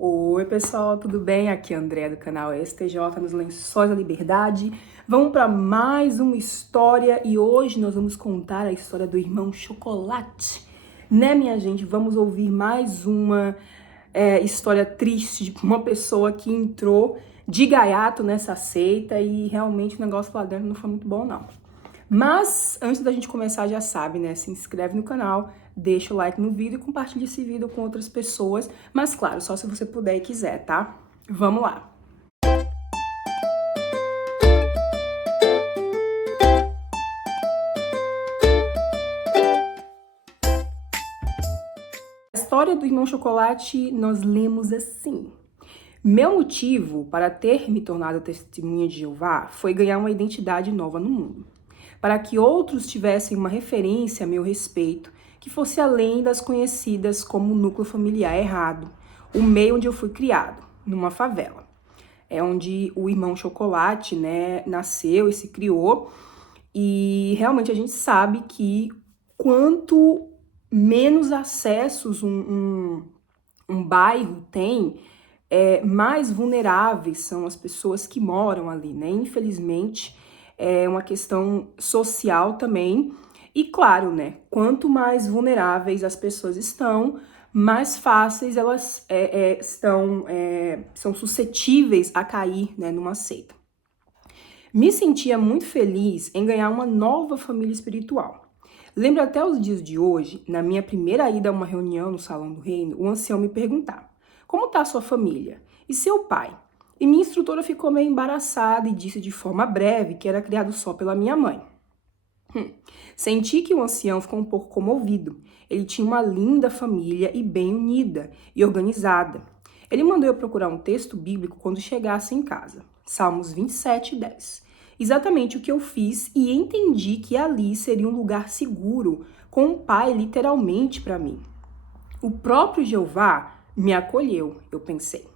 Oi pessoal, tudo bem? Aqui é a Andrea do canal STJ nos Lençóis da Liberdade. Vamos para mais uma história e hoje nós vamos contar a história do irmão Chocolate. Né, minha gente? Vamos ouvir mais uma história triste de uma pessoa que entrou de gaiato nessa seita e realmente o negócio lá dentro não foi muito bom, não. Mas, antes da gente começar, já sabe, né? Se inscreve no canal, deixa o like no vídeo e compartilha esse vídeo com outras pessoas. Mas, claro, só se você puder e quiser, tá? Vamos lá! A história do irmão Chocolate nós lemos assim. Meu motivo para ter me tornado testemunha de Jeová foi ganhar uma identidade nova no mundo, para que outros tivessem uma referência a meu respeito, que fosse além das conhecidas como núcleo familiar errado, o meio onde eu fui criado, numa favela. É onde o irmão Chocolate, né, nasceu e se criou, e realmente a gente sabe que quanto menos acessos um bairro tem, mais vulneráveis são as pessoas que moram ali, né? Infelizmente, é uma questão social também. E claro, né? Quanto mais vulneráveis as pessoas estão, mais fáceis elas são suscetíveis a cair, né, numa seita. Me sentia muito feliz em ganhar uma nova família espiritual. Lembro até os dias de hoje, na minha primeira ida a uma reunião no Salão do Reino, o ancião me perguntava: como está sua família? E seu pai? E minha instrutora ficou meio embaraçada e disse de forma breve que era criado só pela minha mãe. Senti que o ancião ficou um pouco comovido. Ele tinha uma linda família e bem unida e organizada. Ele mandou eu procurar um texto bíblico quando chegasse em casa. Salmos 27:10. Exatamente o que eu fiz e entendi que ali seria um lugar seguro, com um pai literalmente para mim. O próprio Jeová me acolheu, eu pensei.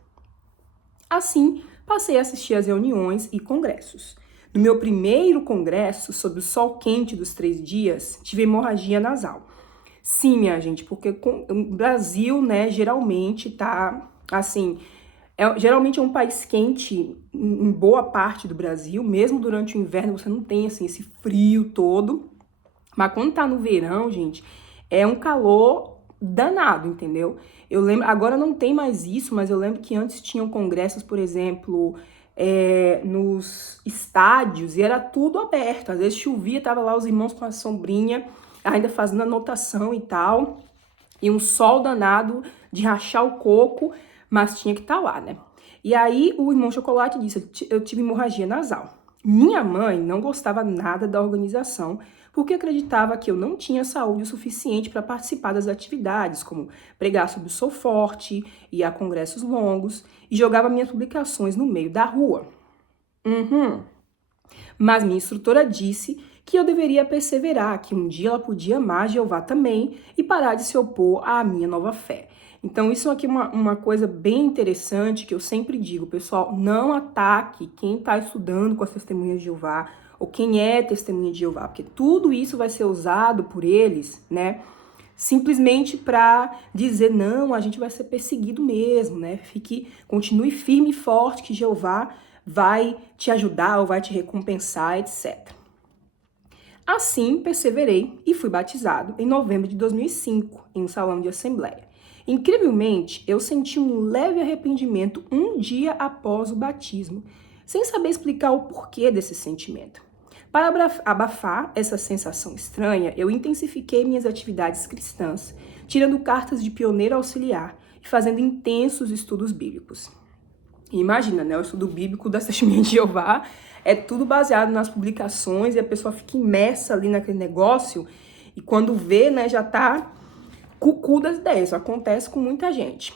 Assim, passei a assistir às reuniões e congressos. No meu primeiro congresso, sob o sol quente dos 3 dias, tive hemorragia nasal. Sim, minha gente, porque o Brasil, né, geralmente tá, assim, geralmente é um país quente em boa parte do Brasil, mesmo durante o inverno você não tem, assim, esse frio todo. Mas quando tá no verão, gente, é um calor danado, entendeu? Eu lembro, agora não tem mais isso, mas eu lembro que antes tinham congressos, por exemplo, nos estádios, e era tudo aberto. Às vezes chovia, tava lá os irmãos com a sombrinha, ainda fazendo anotação e tal, e um sol danado de rachar o coco, mas tinha que estar lá, né? E aí o irmão Chocolate disse: eu tive hemorragia nasal. Minha mãe não gostava nada da organização, porque acreditava que eu não tinha saúde o suficiente para participar das atividades, como pregar sobre o Sou Forte, ir a congressos longos, e jogava minhas publicações no meio da rua. Mas minha instrutora disse que eu deveria perseverar, que um dia ela podia amar Jeová também e parar de se opor à minha nova fé. Então isso aqui é uma coisa bem interessante que eu sempre digo, pessoal: não ataque quem está estudando com as testemunhas de Jeová ou quem é testemunha de Jeová, porque tudo isso vai ser usado por eles, né, simplesmente para dizer: não, a gente vai ser perseguido mesmo, né? Continue firme e forte que Jeová vai te ajudar ou vai te recompensar, etc. Assim, perseverei e fui batizado em novembro de 2005, em um salão de assembleia. Incrivelmente, eu senti um leve arrependimento um dia após o batismo, sem saber explicar o porquê desse sentimento. Para abafar essa sensação estranha, eu intensifiquei minhas atividades cristãs, tirando cartas de pioneiro auxiliar e fazendo intensos estudos bíblicos. E imagina, né? O estudo bíblico das Testemunhas de Jeová é tudo baseado nas publicações e a pessoa fica imersa ali naquele negócio e quando vê, né, já tá cucu das ideias. Isso acontece com muita gente.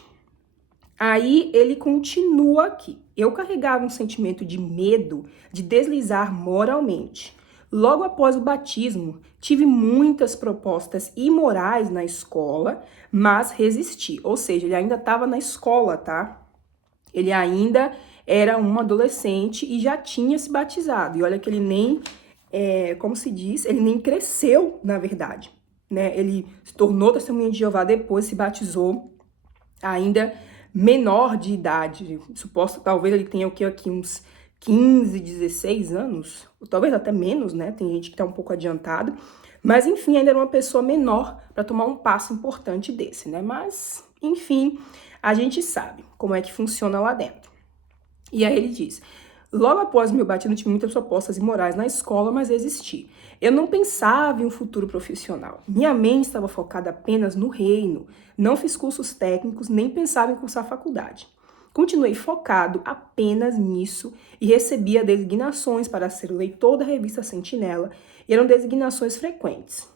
Aí ele continua aqui. Eu carregava um sentimento de medo de deslizar moralmente. Logo após o batismo, tive muitas propostas imorais na escola, mas resisti. Ou seja, ele ainda estava na escola, tá? Ele ainda era um adolescente e já tinha se batizado. E olha que ele nem, como se diz, ele nem cresceu, na verdade, né? Ele se tornou testemunha de Jeová depois, se batizou ainda menor de idade, suposto, talvez ele tenha o que aqui, uns 15, 16 anos, ou talvez até menos, né? Tem gente que tá um pouco adiantado, mas enfim, ainda era uma pessoa menor para tomar um passo importante desse, né? Mas, enfim, a gente sabe como é que funciona lá dentro. E aí ele diz: logo após meu batismo, tive muitas propostas imorais na escola, mas desisti. Eu não pensava em um futuro profissional. Minha mente estava focada apenas no reino. Não fiz cursos técnicos, nem pensava em cursar faculdade. Continuei focado apenas nisso e recebia designações para ser leitor da revista Sentinela, e eram designações frequentes.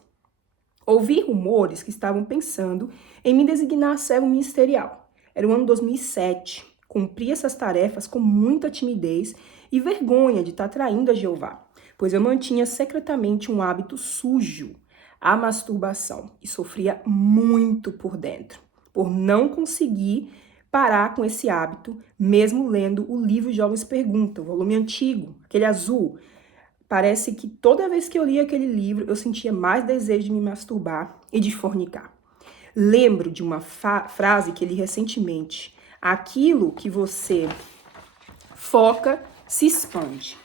Ouvi rumores que estavam pensando em me designar servo ministerial. Era o ano 2007. Cumpri essas tarefas com muita timidez e vergonha de estar traindo a Jeová, pois eu mantinha secretamente um hábito sujo, a masturbação, e sofria muito por dentro, por não conseguir parar com esse hábito, mesmo lendo o livro Jovens Perguntam, o volume antigo, aquele azul. Parece que toda vez que eu lia aquele livro, eu sentia mais desejo de me masturbar e de fornicar. Lembro de uma frase que li recentemente: aquilo que você foca se expande.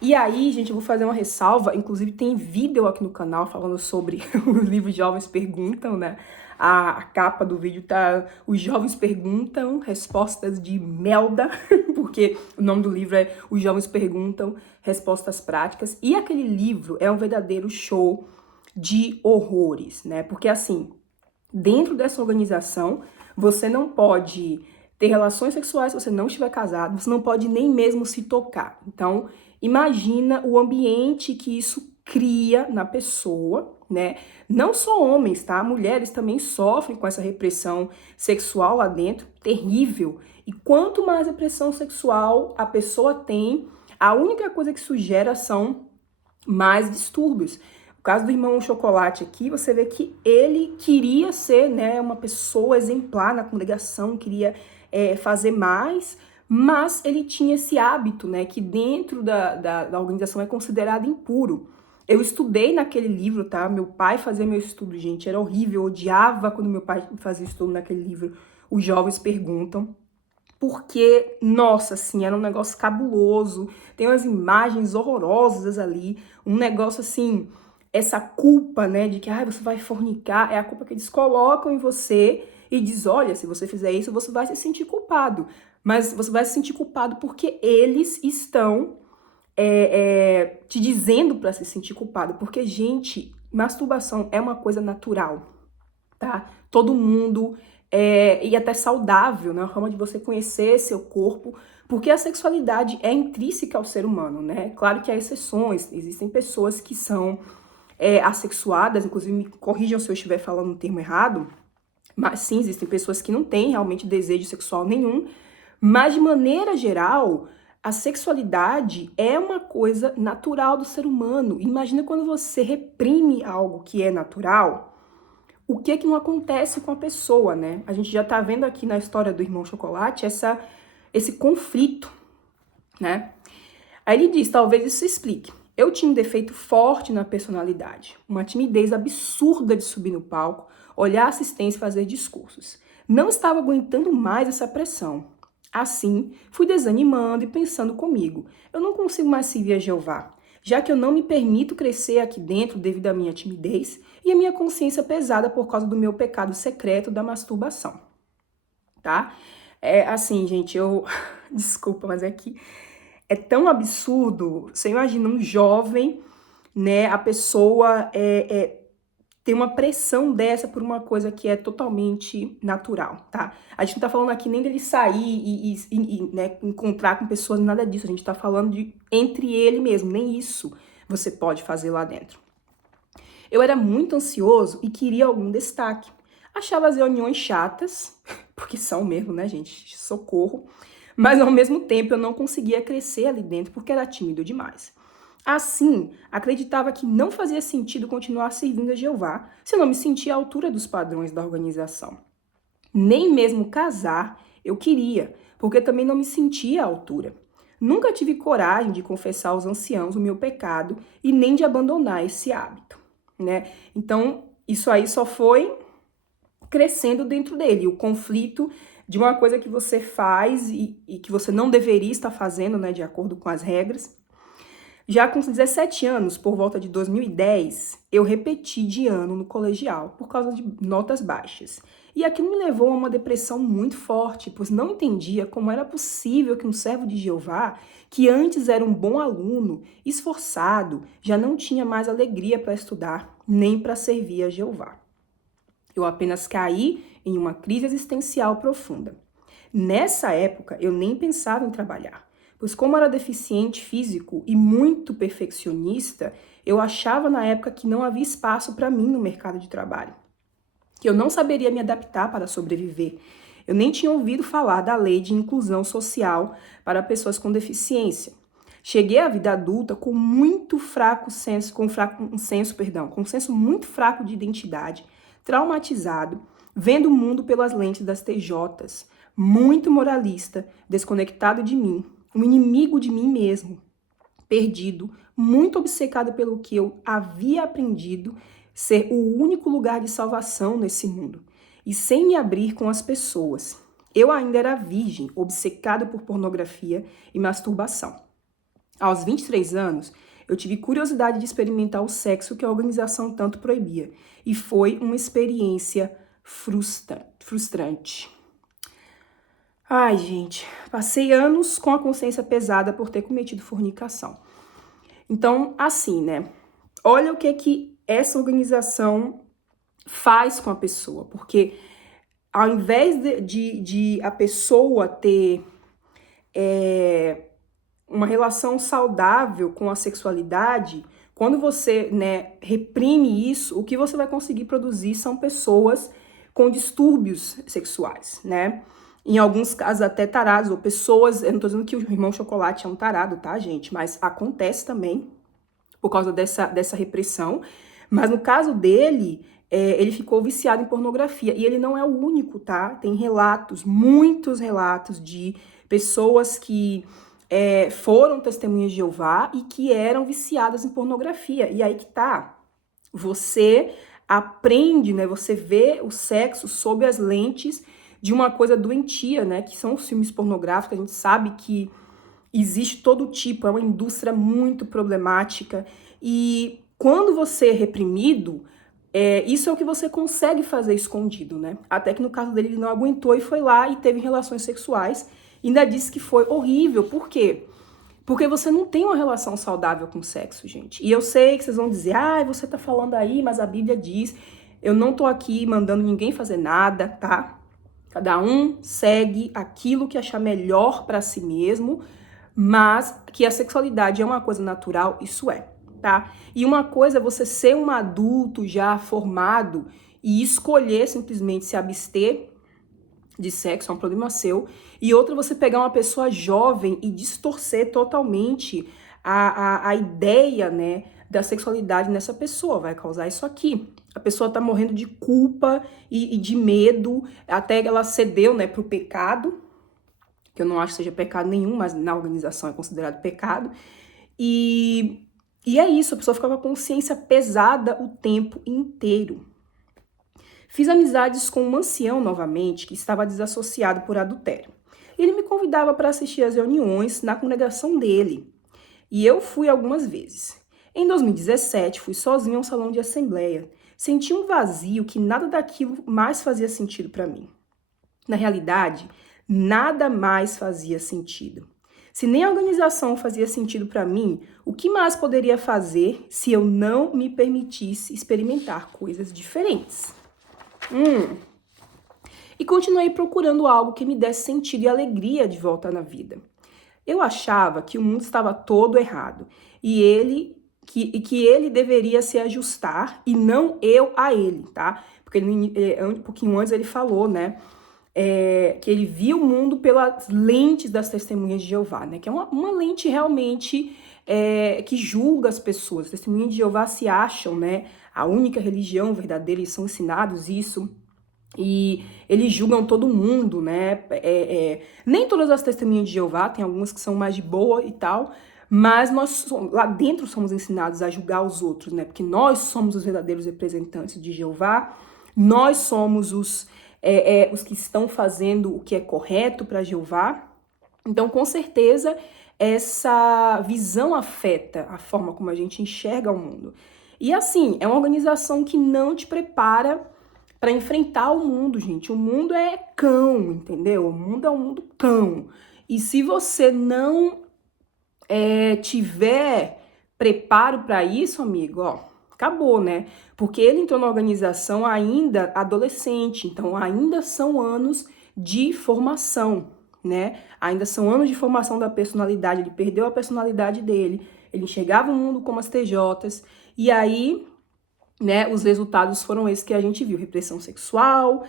E aí, gente, eu vou fazer uma ressalva, inclusive tem vídeo aqui no canal falando sobre o livro Jovens Perguntam, né? A capa do vídeo tá Os Jovens Perguntam, Respostas de Melda, porque o nome do livro é Os Jovens Perguntam, Respostas Práticas. E aquele livro é um verdadeiro show de horrores, né? Porque assim, dentro dessa organização, você não pode ter relações sexuais se você não estiver casado, você não pode nem mesmo se tocar. Então, imagina o ambiente que isso cria na pessoa, né? Não só homens, tá? Mulheres também sofrem com essa repressão sexual lá dentro, terrível. E quanto mais repressão sexual a pessoa tem, a única coisa que isso gera são mais distúrbios. O caso do irmão Chocolate aqui, você vê que ele queria ser, né, uma pessoa exemplar na congregação, queria fazer mais, mas ele tinha esse hábito, né, que dentro da organização é considerado impuro. Eu estudei naquele livro, tá? Meu pai fazia meu estudo, gente, era horrível, eu odiava quando meu pai fazia estudo naquele livro. Os Jovens Perguntam. Porque, nossa, assim, era um negócio cabuloso, tem umas imagens horrorosas ali, um negócio assim, essa culpa, né, de que você vai fornicar, é a culpa que eles colocam em você e diz, olha, se você fizer isso, você vai se sentir culpado. Mas você vai se sentir culpado porque eles estão te dizendo para se sentir culpado. Porque, gente, masturbação é uma coisa natural, tá? Todo mundo, e até saudável, né? Uma forma de você conhecer seu corpo, porque a sexualidade é intrínseca ao ser humano, né? Claro que há exceções, existem pessoas que são assexuadas, inclusive me corrijam se eu estiver falando um termo errado, mas sim, existem pessoas que não têm realmente desejo sexual nenhum, mas de maneira geral, a sexualidade é uma coisa natural do ser humano. Imagina quando você reprime algo que é natural, o que é que não acontece com a pessoa, né? A gente já tá vendo aqui na história do irmão Chocolate esse conflito, né? Aí ele diz, talvez isso se explique. Eu tinha um defeito forte na personalidade, uma timidez absurda de subir no palco, olhar a assistência e fazer discursos. Não estava aguentando mais essa pressão. Assim, fui desanimando e pensando comigo, eu não consigo mais servir a Jeová, já que eu não me permito crescer aqui dentro devido à minha timidez e à minha consciência pesada por causa do meu pecado secreto da masturbação, tá? Assim, gente, desculpa, mas é que é tão absurdo. Você imagina um jovem, né, a pessoa tem uma pressão dessa por uma coisa que é totalmente natural, tá? A gente não tá falando aqui nem dele sair e né, encontrar com pessoas, nada disso. A gente tá falando de entre ele mesmo, nem isso você pode fazer lá dentro. Eu era muito ansioso e queria algum destaque. Achava as reuniões chatas, porque são mesmo, né, gente? Socorro. Mas ao mesmo tempo eu não conseguia crescer ali dentro porque era tímido demais. Assim, acreditava que não fazia sentido continuar servindo a Jeová se eu não me sentia à altura dos padrões da organização. Nem mesmo casar eu queria, porque também não me sentia à altura. Nunca tive coragem de confessar aos anciãos o meu pecado e nem de abandonar esse hábito, né? Então, isso aí só foi crescendo dentro dele, o conflito de uma coisa que você faz e que você não deveria estar fazendo, né, de acordo com as regras. Já com 17 anos, por volta de 2010, eu repeti de ano no colegial por causa de notas baixas. E aquilo me levou a uma depressão muito forte, pois não entendia como era possível que um servo de Jeová, que antes era um bom aluno, esforçado, já não tinha mais alegria para estudar, nem para servir a Jeová. Eu apenas caí em uma crise existencial profunda. Nessa época, eu nem pensava em trabalhar, pois como era deficiente físico e muito perfeccionista, eu achava na época que não havia espaço para mim no mercado de trabalho, que eu não saberia me adaptar para sobreviver. Eu nem tinha ouvido falar da lei de inclusão social para pessoas com deficiência. Cheguei à vida adulta com muito fraco senso, com um senso muito fraco de identidade, traumatizado, vendo o mundo pelas lentes das TJs, muito moralista, desconectado de mim, um inimigo de mim mesmo, perdido, muito obcecado pelo que eu havia aprendido ser o único lugar de salvação nesse mundo, e sem me abrir com as pessoas. Eu ainda era virgem, obcecado por pornografia e masturbação. Aos 23 anos, eu tive curiosidade de experimentar o sexo que a organização tanto proibia, e foi uma experiência frustrante. Ai, gente, passei anos com a consciência pesada por ter cometido fornicação. Então, assim, né? Olha o que essa organização faz com a pessoa, porque ao invés de a pessoa ter uma relação saudável com a sexualidade, quando você, né, reprime isso, o que você vai conseguir produzir são pessoas com distúrbios sexuais, né? Em alguns casos até tarados, ou pessoas, eu não tô dizendo que o irmão Chocolate é um tarado, tá, gente? Mas acontece também por causa dessa repressão. Mas no caso dele, ele ficou viciado em pornografia. E ele não é o único, tá? Tem relatos, muitos relatos de pessoas que foram testemunhas de Jeová e que eram viciadas em pornografia. E aí que tá. Você aprende, né? Você vê o sexo sob as lentes de uma coisa doentia, né? Que são os filmes pornográficos. A gente sabe que existe todo tipo, é uma indústria muito problemática. E quando você é reprimido, isso é o que você consegue fazer escondido, né? Até que no caso dele, ele não aguentou e foi lá e teve relações sexuais. Ainda disse que foi horrível. Por quê? Porque você não tem uma relação saudável com o sexo, gente. E eu sei que vocês vão dizer, você tá falando aí, mas a Bíblia diz. Eu não tô aqui mandando ninguém fazer nada, tá? Cada um segue aquilo que achar melhor para si mesmo, mas que a sexualidade é uma coisa natural, isso é, tá? E uma coisa é você ser um adulto já formado e escolher simplesmente se abster de sexo, é um problema seu. E outra, você pegar uma pessoa jovem e distorcer totalmente a ideia, né, da sexualidade nessa pessoa. Vai causar isso aqui. A pessoa tá morrendo de culpa e de medo, até ela cedeu, né, pro pecado, que eu não acho que seja pecado nenhum, mas na organização é considerado pecado. E é isso, a pessoa fica com a consciência pesada o tempo inteiro. Fiz amizades com um ancião novamente, que estava desassociado por adultério. Ele me convidava para assistir às reuniões na congregação dele. E eu fui algumas vezes. Em 2017, fui sozinha a um salão de assembleia. Senti um vazio que nada daquilo mais fazia sentido para mim. Na realidade, nada mais fazia sentido. Se nem a organização fazia sentido para mim, o que mais poderia fazer se eu não me permitisse experimentar coisas diferentes? E continuei procurando algo que me desse sentido e alegria de volta na vida. Eu achava que o mundo estava todo errado e que ele deveria se ajustar e não eu a ele, tá? Porque um pouquinho antes ele falou, né? Que ele via o mundo pelas lentes das testemunhas de Jeová, né? Que é uma lente realmente que julga as pessoas. As testemunhas de Jeová se acham, né, a única religião verdadeira, eles são ensinados isso. E eles julgam todo mundo, né? Nem todas as testemunhas de Jeová, tem algumas que são mais de boa e tal, mas nós lá dentro somos ensinados a julgar os outros, né? Porque nós somos os verdadeiros representantes de Jeová, nós somos os os que estão fazendo o que é correto para Jeová. Então, com certeza, essa visão afeta a forma como a gente enxerga o mundo. E assim, é uma organização que não te prepara para enfrentar o mundo, gente. O mundo é cão, entendeu? O mundo é um mundo cão. E se você não tiver preparo para isso, amigo, ó, acabou, né? Porque ele entrou na organização ainda adolescente, então ainda são anos de formação, né? Ainda são anos de formação da personalidade, ele perdeu a personalidade dele, ele enxergava o mundo como as TJs, e aí, né, os resultados foram esses que a gente viu, repressão sexual,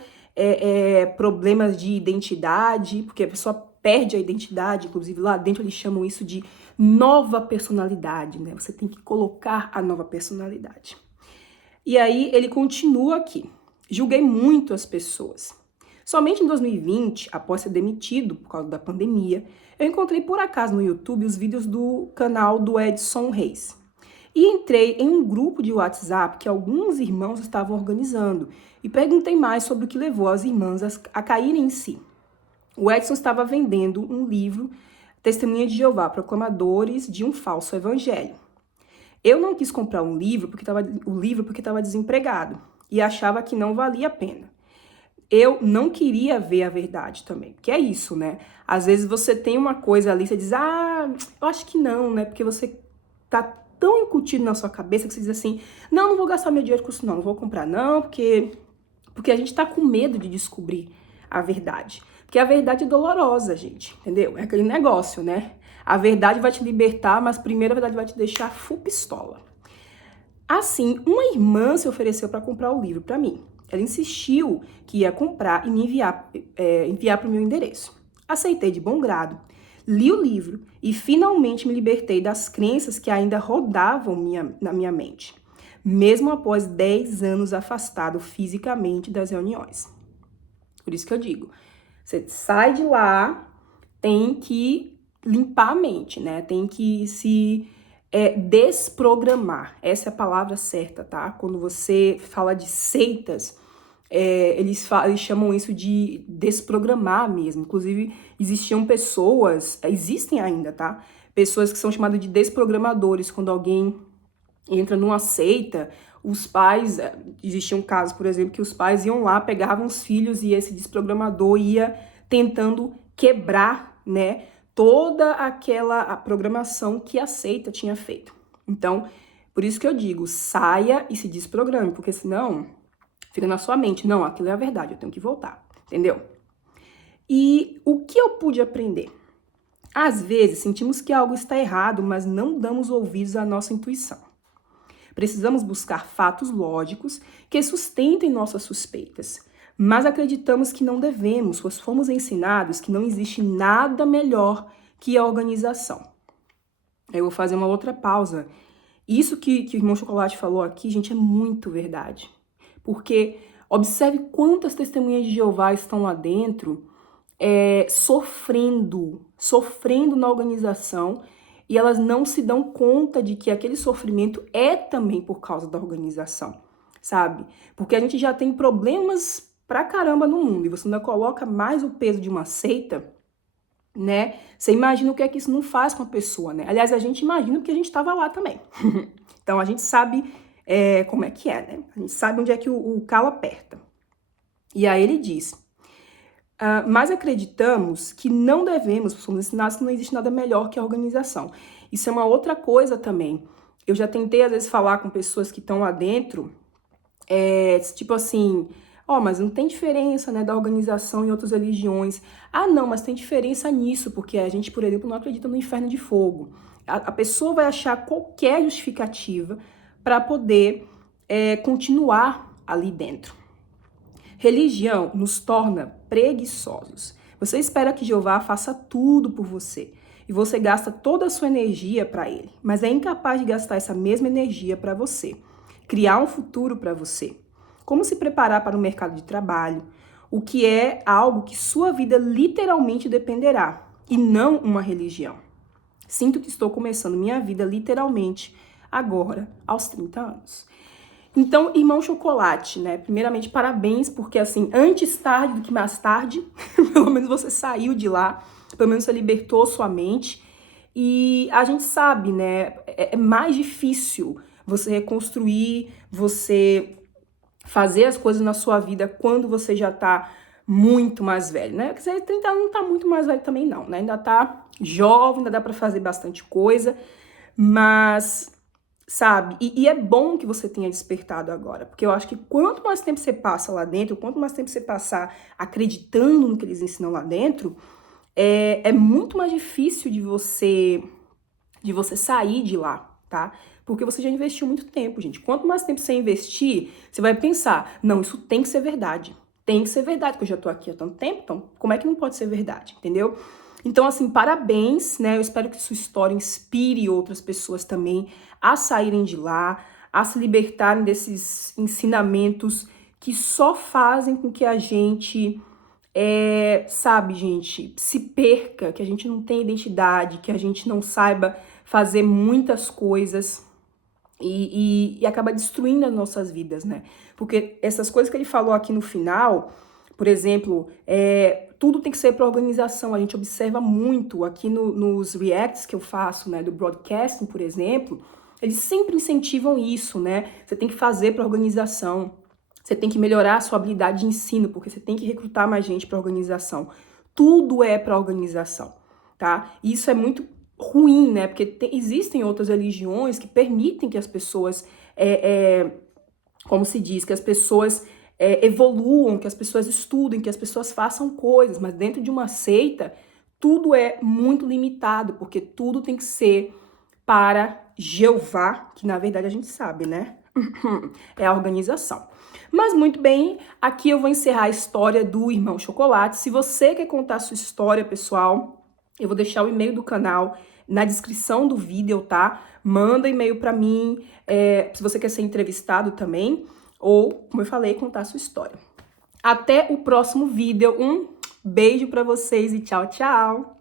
problemas de identidade, porque a pessoa perde a identidade, inclusive lá dentro eles chamam isso de nova personalidade, né? Você tem que colocar a nova personalidade. E aí ele continua aqui. Julguei muito as pessoas. Somente em 2020, após ser demitido por causa da pandemia, eu encontrei por acaso no YouTube os vídeos do canal do Edson Reis. E entrei em um grupo de WhatsApp que alguns irmãos estavam organizando e perguntei mais sobre o que levou as irmãs a caírem em si. O Edson estava vendendo um livro, Testemunha de Jeová, Proclamadores de um Falso Evangelho. Eu não quis comprar o livro porque estava desempregado e achava que não valia a pena. Eu não queria ver a verdade também, porque é isso, né? Às vezes você tem uma coisa ali, você diz, eu acho que não, né? Porque você tá tão incutido na sua cabeça que você diz assim, não vou gastar meu dinheiro com isso não vou comprar não, porque a gente tá com medo de descobrir a verdade. Porque a verdade é dolorosa, gente, entendeu? É aquele negócio, né? A verdade vai te libertar, mas primeiro a verdade vai te deixar full pistola. Assim, uma irmã se ofereceu para comprar o livro para mim. Ela insistiu que ia comprar e me enviar para o meu endereço. Aceitei de bom grado, li o livro e finalmente me libertei das crenças que ainda rodavam na minha mente, mesmo após 10 anos afastado fisicamente das reuniões. Por isso que eu digo, você sai de lá, tem que limpar a mente, né? Tem que se desprogramar. Essa é a palavra certa, tá? Quando você fala de seitas, eles chamam isso de desprogramar mesmo. Inclusive, existem ainda, tá? Pessoas que são chamadas de desprogramadores. Quando alguém entra numa seita, os pais, existia um caso, por exemplo, que os pais iam lá, pegavam os filhos e esse desprogramador ia tentando quebrar, né, toda a programação que a seita tinha feito. Então, por isso que eu digo, saia e se desprograme, porque senão fica na sua mente, não, aquilo é a verdade, eu tenho que voltar, entendeu? E o que eu pude aprender? Às vezes sentimos que algo está errado, mas não damos ouvidos à nossa intuição. Precisamos buscar fatos lógicos que sustentem nossas suspeitas, mas acreditamos que não devemos, pois fomos ensinados que não existe nada melhor que a organização. Eu vou fazer uma outra pausa. Isso que o irmão Chocolate falou aqui, gente, é muito verdade. Porque observe quantas testemunhas de Jeová estão lá dentro sofrendo na organização, e elas não se dão conta de que aquele sofrimento é também por causa da organização, sabe? Porque a gente já tem problemas pra caramba no mundo e você ainda coloca mais o peso de uma seita, né? Você imagina o que é que isso não faz com a pessoa, né? Aliás, a gente imagina porque a gente estava lá também. Então a gente sabe como é que é, né? A gente sabe onde é que o calo aperta. E aí ele diz... mas acreditamos que não devemos, somos ensinados que não existe nada melhor que a organização. Isso é uma outra coisa também. Eu já tentei, às vezes, falar com pessoas que estão lá dentro, tipo assim, mas não tem diferença, né, da organização em outras religiões. Não, mas tem diferença nisso, porque a gente, por exemplo, não acredita no inferno de fogo. A pessoa vai achar qualquer justificativa para poder continuar ali dentro. Religião nos torna preguiçosos. Você espera que Jeová faça tudo por você e você gasta toda a sua energia para ele, mas é incapaz de gastar essa mesma energia para você, criar um futuro para você. Como se preparar para o mercado de trabalho, o que é algo que sua vida literalmente dependerá, e não uma religião. Sinto que estou começando minha vida literalmente agora, aos 30 anos. Então, irmão Chocolate, né? Primeiramente, parabéns, porque assim, antes tarde do que mais tarde, pelo menos você saiu de lá, pelo menos você libertou sua mente. E a gente sabe, né? É mais difícil você reconstruir, você fazer as coisas na sua vida quando você já tá muito mais velho, né? Quer dizer, 30 anos não tá muito mais velho também não, né? Ainda tá jovem, ainda dá pra fazer bastante coisa, mas, sabe? E é bom que você tenha despertado agora, porque eu acho que quanto mais tempo você passa lá dentro, quanto mais tempo você passar acreditando no que eles ensinam lá dentro, é muito mais difícil de você sair de lá, tá? Porque você já investiu muito tempo, gente. Quanto mais tempo você investir, você vai pensar, não, isso tem que ser verdade. Tem que ser verdade, porque eu já tô aqui há tanto tempo, então como é que não pode ser verdade, entendeu? Então, assim, parabéns, né? Eu espero que sua história inspire outras pessoas também a saírem de lá, a se libertarem desses ensinamentos que só fazem com que a gente sabe, gente, se perca, que a gente não tenha identidade, que a gente não saiba fazer muitas coisas e acaba destruindo as nossas vidas, né? Porque essas coisas que ele falou aqui no final, por exemplo, tudo tem que ser para organização. A gente observa muito aqui nos reacts que eu faço, né, do broadcasting, por exemplo, eles sempre incentivam isso, né? Você tem que fazer para organização. Você tem que melhorar a sua habilidade de ensino, porque você tem que recrutar mais gente para a organização. Tudo é para a organização, tá? E isso é muito ruim, né? Porque existem outras religiões que permitem que as pessoas, como se diz, que as pessoas evoluam, que as pessoas estudem, que as pessoas façam coisas, mas dentro de uma seita, tudo é muito limitado, porque tudo tem que ser para Jeová, que na verdade a gente sabe, né? É a organização. Mas muito bem, aqui eu vou encerrar a história do Irmão Chocolate. Se você quer contar a sua história, pessoal, eu vou deixar o e-mail do canal na descrição do vídeo, tá? Manda e-mail pra mim, se você quer ser entrevistado também, ou, como eu falei, contar a sua história. Até o próximo vídeo. Um beijo pra vocês e tchau, tchau!